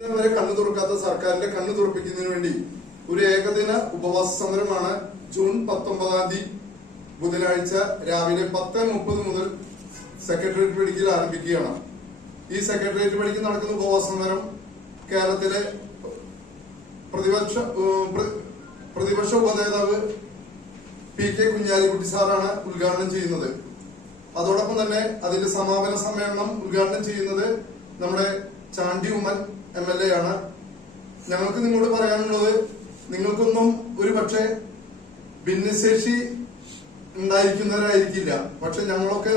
ഇതുവരെ കണ്ണു തുറക്കാത്ത സർക്കാരിന്റെ വേണ്ടി ഒരു ഏകദിന ഉപവാസ സമരമാണ് ജൂൺ പത്തൊമ്പതാം തീയതി ബുധനാഴ്ച രാവിലെ പത്ത് മുപ്പത് മുതൽ സെക്രട്ടേറിയറ്റ് പടിക്കൽ ആരംഭിക്കുകയാണ്. ഈ സെക്രട്ടേറിയറ്റ് പടിക്കൽ നടക്കുന്ന ഉപവാസ സമരം കേരളത്തിലെ പ്രതിപക്ഷ പ്രതിപക്ഷ ഉപനേതാവ് പി കെ കുഞ്ഞാലിക്കുട്ടി സാറാണ് ഉദ്ഘാടനം ചെയ്യുന്നത്. അതോടൊപ്പം തന്നെ അതിന്റെ സമാപന സമ്മേളനം ഉദ്ഘാടനം ചെയ്യുന്നത് നമ്മുടെ Chandy Oommen M L A ആണ്. ഞങ്ങൾക്ക് നിങ്ങളോട് പറയാനുള്ളത് നിങ്ങൾക്കൊന്നും ഒരു പക്ഷേ ഭിന്നശേഷി ഉണ്ടായിരിക്കുന്നവരായിരിക്കില്ല. പക്ഷെ ഞങ്ങളൊക്കെ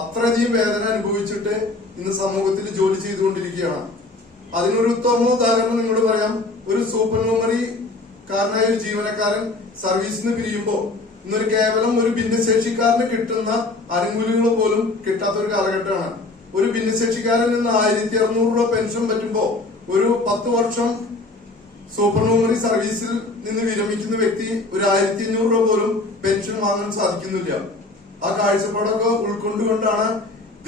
അത്രയധികം വേദന അനുഭവിച്ചിട്ട് ഇന്ന് സമൂഹത്തിൽ ജോലി ചെയ്തുകൊണ്ടിരിക്കുകയാണ്. അതിനൊരു ഉത്തമ ഉദാഹരണം നിങ്ങളോട് പറയാം. ഒരു സൂപ്പർ ന്യൂമറി കാരനായ ഒരു ജീവനക്കാരൻ സർവീസിന് നിന്ന് പിരിയുമ്പോ ഇന്നൊരു കേവലം ഒരു ഭിന്നശേഷിക്കാരന് കിട്ടുന്ന അനുകൂല്യങ്ങൾ പോലും കിട്ടാത്ത ഒരു കാലഘട്ടമാണ്. ഒരു ഭിന്നശേഷിക്കാരൻ നിന്ന് ആയിരത്തി അറുന്നൂറ് രൂപ പെൻഷൻ പറ്റുമ്പോ ഒരു പത്ത് വർഷം സൂപ്പർ നോമറി സർവീസിൽ നിന്ന് വിരമിക്കുന്ന വ്യക്തി ഒരു ആയിരത്തി അഞ്ഞൂറ് രൂപ പോലും പെൻഷൻ വാങ്ങാൻ സാധിക്കുന്നില്ല. ആ കാഴ്ചപ്പാടൊക്കെ ഉൾക്കൊണ്ടുകൊണ്ടാണ്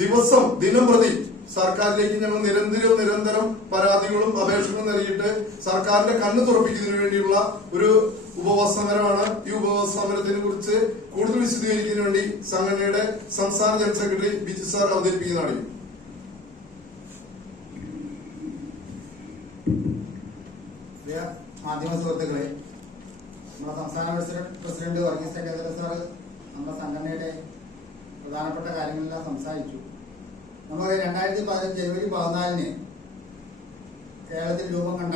ദിവസം ദിനം പ്രതി സർക്കാരിലേക്ക് ഞങ്ങൾ നിരന്തരം നിരന്തരം പരാതികളും അപേക്ഷകളും നൽകിയിട്ട് സർക്കാരിന്റെ കണ്ണ് തുറപ്പിക്കുന്നതിന് വേണ്ടിയുള്ള ഒരു ഉപവാസ സമരമാണ് ഈ ഉപവാസ കുറിച്ച് കൂടുതൽ വിശദീകരിക്കുന്നതിന് വേണ്ടി സംഘടനയുടെ സംസ്ഥാന ജനറൽ സെക്രട്ടറി ബിജു സാർ അവതരിപ്പിക്കുന്നതാണ്. മാധ്യമ സുഹൃത്തുക്കളെ നമ്മുടെ സംസ്ഥാന പ്രസിഡന്റ് വർഗീസ് ചക്കേന്ദ്ര സാർ നമ്മുടെ സംഘടനയുടെ പ്രധാനപ്പെട്ട കാര്യങ്ങളെല്ലാം സംസാരിച്ചു. നമുക്ക് രണ്ടായിരത്തി പതിനഞ്ച് ജനുവരി പതിനാലിന് കേരളത്തിൽ രൂപം കണ്ട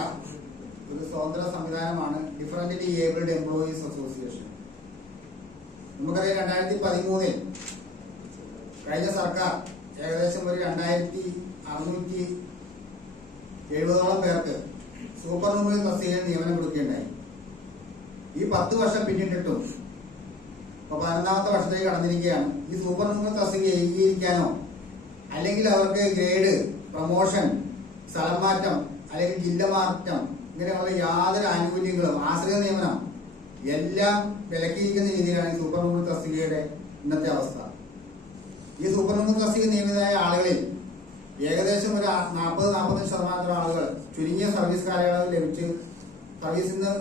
ഒരു സ്വതന്ത്ര സംവിധാനമാണ് ഡിഫറന്റ്ലി ഏബിൾഡ് എംപ്ലോയീസ് അസോസിയേഷൻ നമുക്കറിയാം രണ്ടായിരത്തി പതിമൂന്നിൽ കഴിഞ്ഞ സർക്കാർ ഏകദേശം ഒരു രണ്ടായിരത്തി അറുന്നൂറ്റി എഴുപതോളം പേർക്ക് സൂപ്പർ ന്യൂമറി തസ്തികയിൽ നിയമനം കൊടുക്കുകയുണ്ടായി. ഈ പത്ത് വർഷം പിന്നിട്ടിട്ടും ഇപ്പൊ പതിനൊന്നാമത്തെ വർഷത്തേക്ക് കടന്നിരിക്കുകയാണ്. ഈ സൂപ്പർ ന്യൂമറി തസ്തിക ഏകീകരിക്കാനോ അല്ലെങ്കിൽ അവർക്ക് ഗ്രേഡ് പ്രൊമോഷൻ സ്ഥലം മാറ്റം അല്ലെങ്കിൽ ജില്ല മാറ്റം ഇങ്ങനെയുള്ള യാതൊരു ആനുകൂല്യങ്ങളും ആശ്രയ നിയമനം എല്ലാം വിലക്കിയിരിക്കുന്ന രീതിയിലാണ് ഈ സൂപ്പർ ന്യൂമറി തസ്തികയുടെ ഇന്നത്തെ അവസ്ഥ. ഈ സൂപ്പർ ന്യൂമറി തസ്തിക നിയമിതരായ ആളുകളിൽ ഏകദേശം ഒരു നാൽപ്പത് നാൽപ്പത്തഞ്ച് ശതമാനത്തോളം ആളുകൾ ചുരുങ്ങിയ സർവീസ് കാലയളവ് ലഭിച്ച് സർവീസിൽ നിന്ന്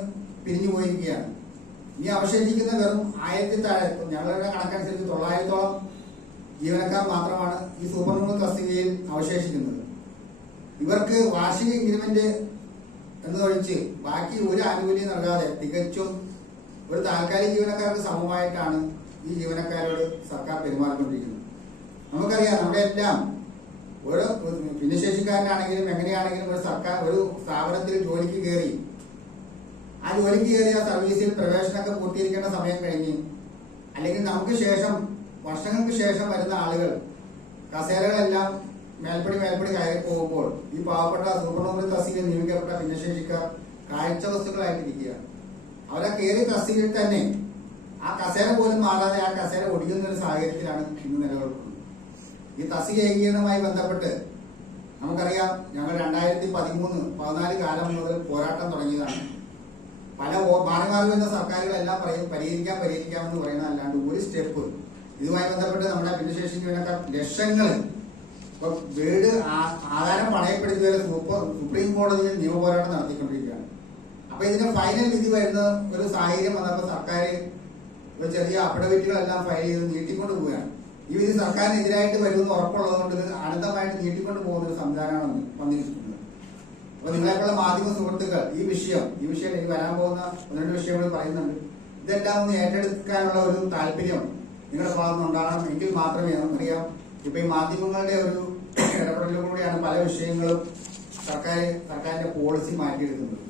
പിരിഞ്ഞു പോയിരിക്കുകയാണ്. ഇനി അവശേഷിക്കുന്ന വെറും ആയിരത്തി താഴെ ഞങ്ങളുടെ കണക്കനുസരിച്ച് തൊള്ളായിരത്തോളം ജീവനക്കാർ മാത്രമാണ് ഈ സൂപ്പർ ന്യൂമർ തസ്തികയിൽ അവശേഷിക്കുന്നത്. ഇവർക്ക് വാർഷിക ഇൻക്രിമെന്റ് എന്നതൊഴിച്ച് ബാക്കി ഒരു ആനുകൂല്യം നൽകാതെ തികച്ചും ഒരു താൽക്കാലിക ജീവനക്കാർക്ക് സമമായിട്ടാണ് ഈ ജീവനക്കാരോട് സർക്കാർ പെരുമാറിക്കൊണ്ടിരിക്കുന്നത്. നമുക്കറിയാം നമ്മുടെ എല്ലാം ഒരു ഭിന്നശേഷിക്കാരനാണെങ്കിലും എങ്ങനെയാണെങ്കിലും ഒരു സർക്കാർ ഒരു സ്ഥാപനത്തിൽ ജോലിക്ക് കയറി ആ ജോലിക്ക് കയറി ആ സർവീസിൽ പ്രവേശനമൊക്കെ പൂർത്തീകരിക്കേണ്ട സമയം കഴിഞ്ഞ് അല്ലെങ്കിൽ നമുക്ക് ശേഷം വർഷങ്ങൾക്ക് ശേഷം വരുന്ന ആളുകൾ കസേരകളെല്ലാം മേൽപ്പടി മേൽപ്പടി കയറി പോകുമ്പോൾ ഈ പാവപ്പെട്ട സൂപ്പർനോമറി തസ്തികയിൽ നിയമിക്കപ്പെട്ട ഭിന്നശേഷിക്കാർ കാഴ്ച വസ്തുക്കളായിട്ടിരിക്കുകയാണ് അവരെ കയറി തസ്തികയിൽ തന്നെ ആ കസേര പോലും മാറാതെ ആ കസേര ഒടിയുന്ന ഒരു സാഹചര്യത്തിലാണ് ഇന്ന് നിലകൊള്ളുന്നത്. ഈ തസ്തിക ഏകീകരണവുമായി ബന്ധപ്പെട്ട് നമുക്കറിയാം ഞങ്ങൾ രണ്ടായിരത്തി പതിമൂന്ന് പതിനാല് കാലം മുതൽ പോരാട്ടം തുടങ്ങിയതാണ്. പല മാറി വരുന്ന സർക്കാരുകളെല്ലാം പറയും പരിഹരിക്കാം പരിഹരിക്കാം എന്ന് പറയുന്നത് അല്ലാണ്ട് ഒരു സ്റ്റെപ്പ് ഇതുമായി ബന്ധപ്പെട്ട് നമ്മുടെ ഭിന്നശേഷി ജീവനക്കാർ ലക്ഷങ്ങൾ ഇപ്പൊ വീട് ആധാരം പണയപ്പെടുത്തിയവരെ സുപ്രീം കോടതിയിൽ നിയമപോരാട്ടം നടത്തിക്കൊണ്ടിരിക്കുകയാണ്. അപ്പൊ ഇതിന്റെ ഫൈനൽ വിധി വരുന്ന ഒരു സാഹചര്യം വന്നപ്പോൾ സർക്കാർ ഒരു ചെറിയ അഫിഡവിറ്റുകളെല്ലാം ഫയൽ ചെയ്ത് നീട്ടിക്കൊണ്ട് പോവുകയാണ്. ഈ വിധി സർക്കാരിനെതിരായിട്ട് വരുമെന്ന് ഉറപ്പുള്ളത് കൊണ്ട് ഇത് അനന്തമായിട്ട് നീട്ടിക്കൊണ്ട് പോകുന്ന ഒരു സംവിധാനമാണ് വന്നി- വന്നിരിക്കുന്നത്. അപ്പൊ നിങ്ങളെക്കുള്ള മാധ്യമ സുഹൃത്തുക്കൾ ഈ വിഷയം ഈ വിഷയം എനിക്ക് വരാൻ പോകുന്ന ഒന്ന് രണ്ട് വിഷയങ്ങൾ പറയുന്നുണ്ട്. ഇതെല്ലാം ഒന്ന് ഏറ്റെടുക്കാനുള്ള ഒരു താല്പര്യം നിങ്ങളുടെ ഭാഗത്ത് ഉണ്ടാകണം എങ്കിൽ മാത്രമേ നമുക്കറിയാം. ഇപ്പൊ ഈ മാധ്യമങ്ങളുടെ ഒരു ഇടപെടലിലൂടെയാണ് പല വിഷയങ്ങളും സർക്കാർ സർക്കാരിന്റെ പോളിസി മാറ്റിയെടുക്കുന്നത്.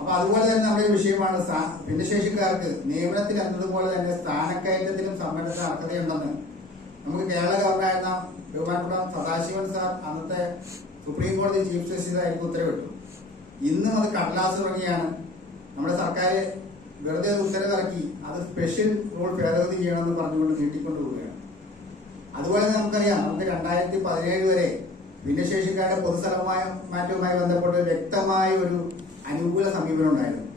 അപ്പൊ അതുപോലെ തന്നെ നമ്മുടെ വിഷയമാണ് ഭിന്നശേഷിക്കാർക്ക് നിയമനത്തിൽ എന്നതുപോലെ തന്നെ സ്ഥാനക്കയറ്റത്തിലും സമ്മേളനത്തിന് അർഹതയുണ്ടെന്ന് നമുക്ക് കേരള ഗവർണറായിരുന്ന ബഹുമാനപ്പെട്ട സദാശിവൻ സാർ അന്നത്തെ സുപ്രീം കോടതി ചീഫ് ജസ്റ്റിസ് ആയിരിക്കും ഉത്തരവിട്ടു ഇന്നും അത് കടലാസ് തുടങ്ങിയാണ്. നമ്മുടെ സർക്കാർ വെറുതെ ഉത്തരവിറക്കി അത് സ്പെഷ്യൽ റോൾ ഭേദഗതി ചെയ്യണമെന്ന് പറഞ്ഞുകൊണ്ട് നീട്ടിക്കൊണ്ടു പോവുകയാണ് അതുപോലെ നമുക്കറിയാം നമുക്ക് രണ്ടായിരത്തി പതിനേഴ് വരെ ഭിന്നശേഷിക്കാരുടെ പൊതുസ്ഥലമായ മാറ്റവുമായി ബന്ധപ്പെട്ട് വ്യക്തമായ ഒരു അനുകൂല സമീപനം ഉണ്ടായിരുന്നു.